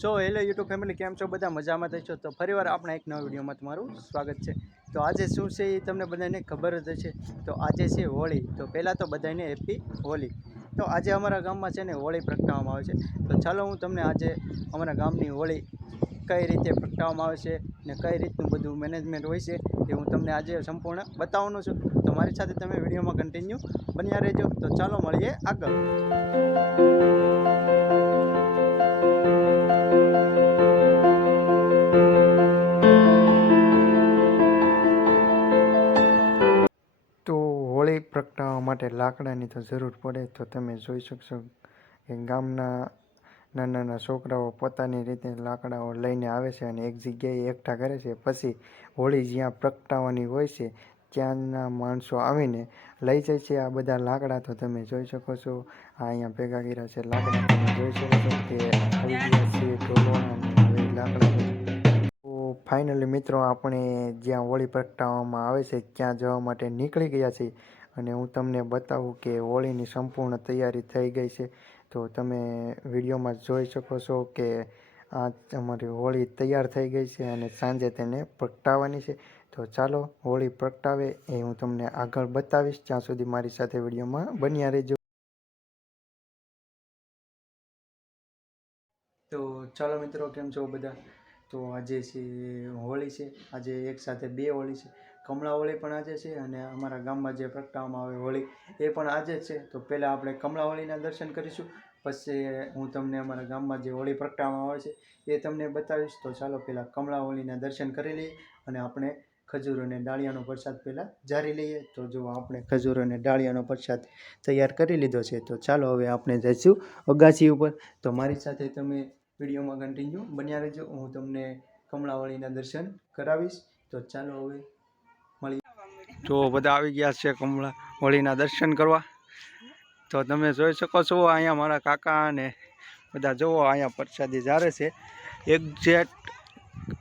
So hello YouTube family, કેમ છો બધા? મજામાં થશો તો ફરીવાર આપણા એક નવા વિડીયોમાં તમારું સ્વાગત છે. તો આજે શું છે એ તમને બધાને ખબર જ હશે. તો આજે છે હોળી. તો પહેલાં તો બધાને હેપી હોળી. તો આજે અમારા ગામમાં છે ને હોળી પ્રગટાવવામાં આવે છે. તો ચાલો હું તમને આજે અમારા ગામની હોળી કઈ રીતે પ્રગટાવવામાં આવે છે ને કઈ રીતનું બધું મેનેજમેન્ટ હોય છે એ હું તમને આજે સંપૂર્ણ બતાવવાનો છું. તો મારી સાથે તમે વિડીયોમાં કન્ટિન્યુ બન્યા રહેજો. તો ચાલો મળીએ આગળ. હોળી પ્રગટાવવા માટે લાકડાની તો જરૂર પડે. તો તમે જોઈ શકશો કે ગામના નાના નાના છોકરાઓ પોતાની રીતે લાકડાઓ લઈને આવે છે અને એક જગ્યાએ એકઠા કરે છે. પછી હોળી જ્યાં પ્રગટાવવાની હોય છે ત્યાંના માણસો આવીને લઈ જાય છે આ બધા લાકડા. તો તમે જોઈ શકો છો આ અહીંયા ભેગા કર્યા છે લાકડા. તમે જોઈ શકો છો કે આવી ગયા છે ઢોલવાના અને હવે લાકડા. તો ફાઇનલી મિત્રો, આપણે જ્યાં હોળી પ્રગટાવવામાં આવે છે ત્યાં જવા માટે નીકળી ગયા છીએ અને હું તમને બતાવું કે હોળીની સંપૂર્ણ તૈયારી થઈ ગઈ છે. તો તમે વિડીયોમાં જોઈ શકો છો કે આ અમારી હોળી તૈયાર થઈ ગઈ છે અને સાંજે તેને પ્રગટાવવાની છે. તો ચાલો હોળી પ્રગટાવે એ હું તમને આગળ બતાવીશ. ત્યાં સુધી મારી સાથે વિડીયોમાં બન્યા રહેજો. તો ચાલો મિત્રો, કેમ છો બધા? તો આજે છે હોળી છે. આજે એક સાથે બે હોળી છે. કમળા હોળી પણ આજે છે અને અમારા ગામમાં જે પ્રગટાવવામાં આવે હોળી એ પણ આજે જ છે. તો પહેલાં આપણે કમળા હોળીના દર્શન કરીશું, પછી હું તમને અમારા ગામમાં જે હોળી પ્રગટાવવામાં આવે છે એ તમને બતાવીશ. તો ચાલો પહેલાં કમળા હોળીના દર્શન કરી લઈએ અને આપણે ખજૂર અને ડાળિયાનો પ્રસાદ પહેલાં જારી લઈએ. તો જો આપણે ખજૂર અને ડાળિયાનો પ્રસાદ તૈયાર કરી લીધો છે. તો ચાલો હવે આપણે જઈશું અગાસી ઉપર. તો મારી સાથે તમે વિડીયોમાં કન્ટિન્યુ બન્યા રહેજો. હું તમને કમળાવળીના દર્શન કરાવીશ. તો ચાલો હવે મળીએ. તો બધા આવી ગયા છે કમળાવળીના દર્શન કરવા. તો તમે જોઈ શકો છો અહીંયા મારા કાકા અને બધા જુઓ અહીંયા પ્રસાદી જારે છે. એક્ઝેક્ટ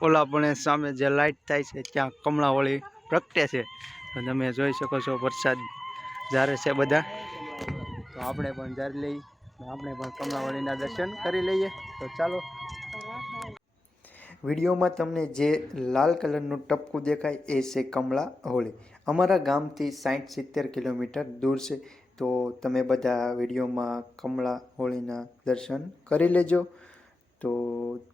ઓલા પણ સામે જે લાઇટ થાય છે ત્યાં કમળાવળી પ્રગટે છે. તો તમે જોઈ શકો છો પ્રસાદ જારે છે બધા. તો આપણે પણ જારી લઈએ, આપણે પણ કમળાવળીના દર્શન કરી લઈએ. તો ચાલો. વિડીયોમાં તમને જે લાલ કલરનું ટપકું દેખાય એ છે કમળા હોળી. અમારા ગામથી 60-70 કિલોમીટર દૂર છે. તો તમે બધા વિડીયોમાં કમળા હોળીના દર્શન કરી લેજો. તો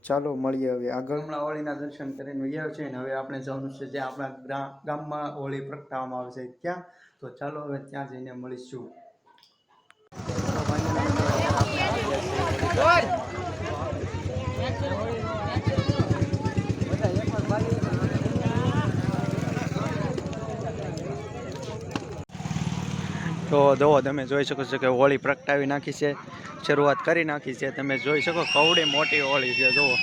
ચાલો મળીએ હવે આગળ. કમળા હોળીના દર્શન કરીને ગયા છે અને હવે આપણે જવાનું છે જે આપણા ગામમાં હોળી પ્રગટાવવામાં આવે છે ત્યાં. તો ચાલો હવે ત્યાં જઈને મળીશું. તો જુઓ, તમે જોઈ શકો છો કે હોળી પ્રગટાવી નાખી છે, શરૂઆત કરી નાખી છે. તમે જોઈ શકો કવડી મોટી હોળી છે જુઓ.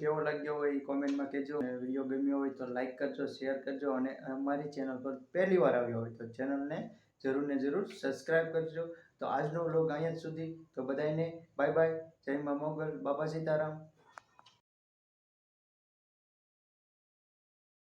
કેવો લાગ્યો હોય એ કોમેન્ટમાં કહેજો. વિડીયો ગમ્યો હોય તો લાઈક કરજો, શેર કરજો અને અમારી ચેનલ પર પહેલી વાર આવ્યો હોય તો ચેનલને જરૂર ને જરૂર સબસ્ક્રાઈબ કરજો. તો આજનો વ્લોગ અહીંયા જ સુધી. તો બધાને બાય બાય. જય મા મોગલ. બાપા સીતારામ.